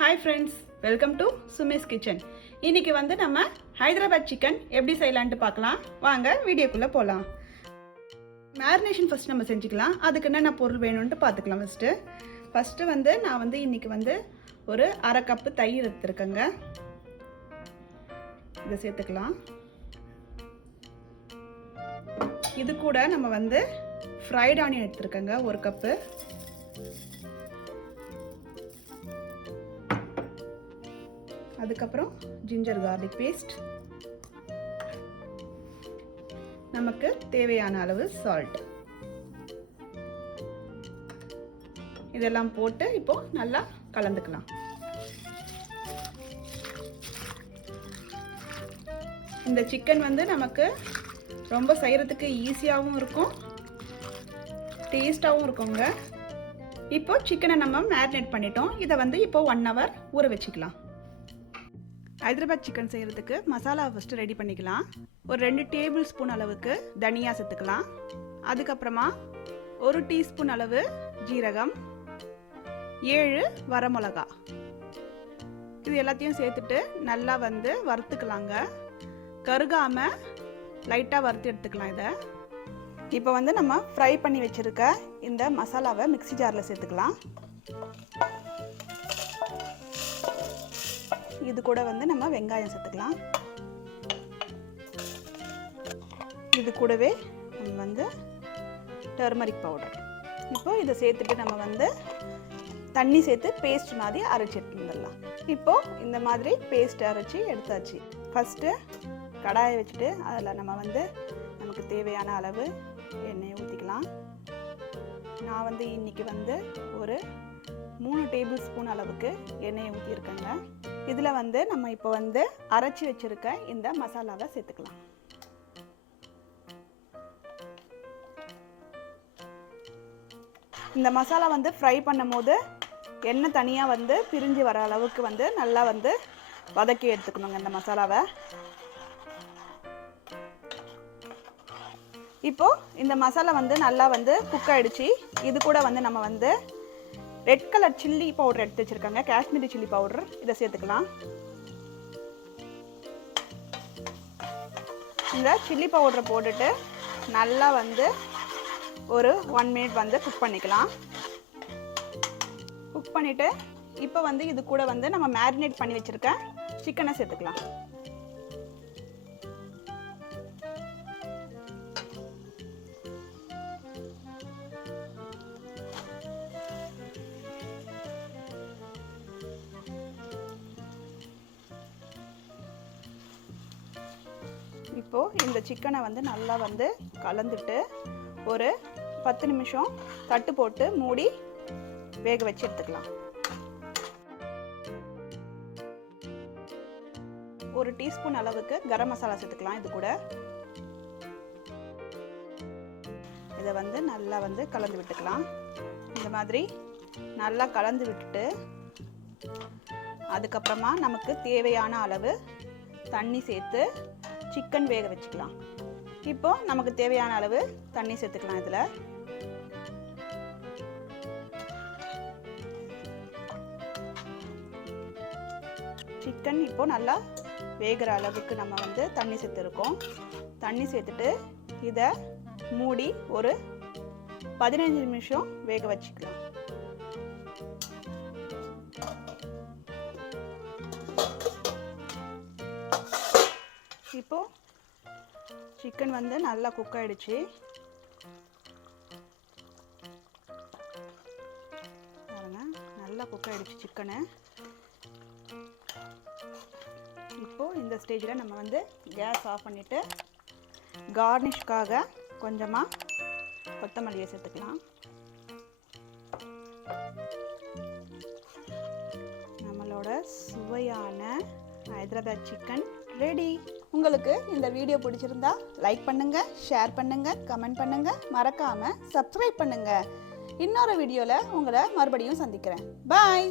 Hi friends, welcome to Sumee's kitchen. இன்னைக்கு வந்து நம்ம ஹைதராபாத் சிக்கன் எப்படி செய்யலாம்னு பார்க்கலாம். வாங்க வீடியோக்குள்ள போலாம். மேரினேஷன் ஃபர்ஸ்ட் நம்ம செஞ்சுக்கலாம். அதுக்கு என்னென்ன பொருள் வேணும்னு பார்த்துக்கலாம் ஃபர்ஸ்ட் வந்து நான் வந்து இன்னைக்கு வந்து ஒரு 1/2 கப் தயிர் எடுத்துருக்கேங்க. இதை சேர்த்துக்கலாம். இது கூட நம்ம வந்து ஃப்ரைட் ஆனியன் எடுத்துருக்கேங்க 1 கப்பு. அதுக்கப்புறம் ஜிஞ்சர் கார்லிக் பேஸ்ட், நமக்கு தேவையான அளவு சால்ட், இதெல்லாம் போட்டு இப்போ நல்லா கலந்துக்கலாம். இந்த சிக்கன் வந்து நமக்கு ரொம்ப செய்யறதுக்கு ஈஸியாகவும் இருக்கும், டேஸ்டாகவும் இருக்குங்க. இப்போ சிக்கனை நம்ம மேரினேட் பண்ணிட்டோம். இதை வந்து இப்போ 1 hour ஊற வச்சுக்கலாம். ஹைதராபாத் சிக்கன் செய்கிறதுக்கு மசாலா ஃபஸ்ட்டு ரெடி பண்ணிக்கலாம். ஒரு 2 டேபிள் ஸ்பூன் அளவுக்கு தனியா சேர்த்துக்கலாம். அதுக்கப்புறமா 1 டீஸ்பூன் அளவு ஜீரகம், 7 வரமிளகா, இது எல்லாத்தையும் சேர்த்துட்டு நல்லா வந்து வறுத்துக்கலாங்க. கருகாமல் லைட்டாக வறுத்து எடுத்துக்கலாம். இதை இப்போ வந்து நம்ம ஃப்ரை பண்ணி வச்சுருக்க இந்த மசாலாவை மிக்ஸி ஜாரில் சேர்த்துக்கலாம். இது கூட வந்து நம்ம வெங்காயம் சேர்த்துக்கலாம். இது கூடவே நம்ம வந்து டர்மரிக் பவுடர். இப்போ இதை சேர்த்துட்டு நம்ம வந்து தண்ணி சேர்த்து பேஸ்ட் மாதிரி அரைச்சி எடுத்து வந்துடலாம். இப்போ இந்த மாதிரி பேஸ்ட் அரைச்சி எடுத்தாச்சு. ஃபஸ்ட்டு கடாயை வச்சுட்டு அதில் நம்ம வந்து நமக்கு தேவையான அளவு எண்ணெயை ஊற்றிக்கலாம். நான் வந்து இன்றைக்கி வந்து ஒரு 3 டேபிள் ஸ்பூன் அளவுக்கு எண்ணெயை ஊற்றிருக்கேங்க. இதில் வந்து நம்ம இப்போ வந்து அரைச்சி வச்சுருக்க இந்த மசாலாவை சேர்த்துக்கலாம். இந்த மசாலா வந்து ஃப்ரை பண்ணும் போது எண்ணெய் தனியாக வந்து பிரிஞ்சு வர அளவுக்கு வந்து நல்லா வந்து வதக்கி எடுத்துக்கணுங்க இந்த மசாலாவை. இப்போது இந்த மசாலா வந்து நல்லா வந்து குக் ஆகிடுச்சு. இது கூட வந்து நம்ம வந்து ரெட் கலர் சில்லி பவுடர் எடுத்து வச்சுருக்காங்க, காஷ்மீரி சில்லி பவுடர். இதை சேர்த்துக்கலாம். இந்த சில்லி பவுடரை போட்டுட்டு நல்லா வந்து ஒரு 1 minute வந்து குக் பண்ணிக்கலாம். குக் பண்ணிவிட்டு இப்போ வந்து இது கூட வந்து நம்ம மேரினேட் பண்ணி வச்சுருக்க சிக்கனை சேர்த்துக்கலாம். இப்போது இந்த சிக்கனை வந்து நல்லா வந்து கலந்துட்டு ஒரு 10 நிமிஷம் தட்டு போட்டு மூடி வேக வச்சு எடுத்துக்கலாம். 1 டீஸ்பூன் அளவுக்கு கரம் மசாலா சேர்த்துக்கலாம். இது கூட இதை வந்து நல்லா வந்து கலந்து விட்டுக்கலாம். இந்த மாதிரி நல்லா கலந்து விட்டுட்டு அதுக்கப்புறமா நமக்கு தேவையான அளவு தண்ணி சேர்த்து சிக்கன் வேக வச்சுக்கலாம். இப்போ நமக்கு தேவையான அளவு தண்ணி சேர்த்துக்கலாம். இதில் சிக்கன் இப்போ நல்லா வேகிற அளவுக்கு நம்ம வந்து தண்ணி சேர்த்துருக்கோம். தண்ணி சேர்த்துட்டு இதை மூடி ஒரு 15 நிமிஷம் வேக வச்சுக்கலாம். இப்போ சிக்கன் வந்து நல்லா குக் ஆகிடுச்சு. பாருங்க, நல்லா குக் ஆகிடுச்சு சிக்கனு. இப்போது இந்த ஸ்டேஜில் நம்ம வந்து கேஸ் ஆஃப் பண்ணிவிட்டு கார்னிஷ்காக கொஞ்சமாக கொத்தமல்லியை சேர்த்துக்கலாம். நம்மளோட சுவையான ஹைதராபாத் சிக்கன் ரெடி. உங்களுக்கு இந்த வீடியோ பிடிச்சிருந்தா லைக் பண்ணுங்க, ஷேர் பண்ணுங்க, கமெண்ட் பண்ணுங்க, மறக்காம சப்ஸ்கிரைப் பண்ணுங்க. இன்னொரு வீடியோவில் உங்களை மறுபடியும் சந்திக்கிறேன். பாய்.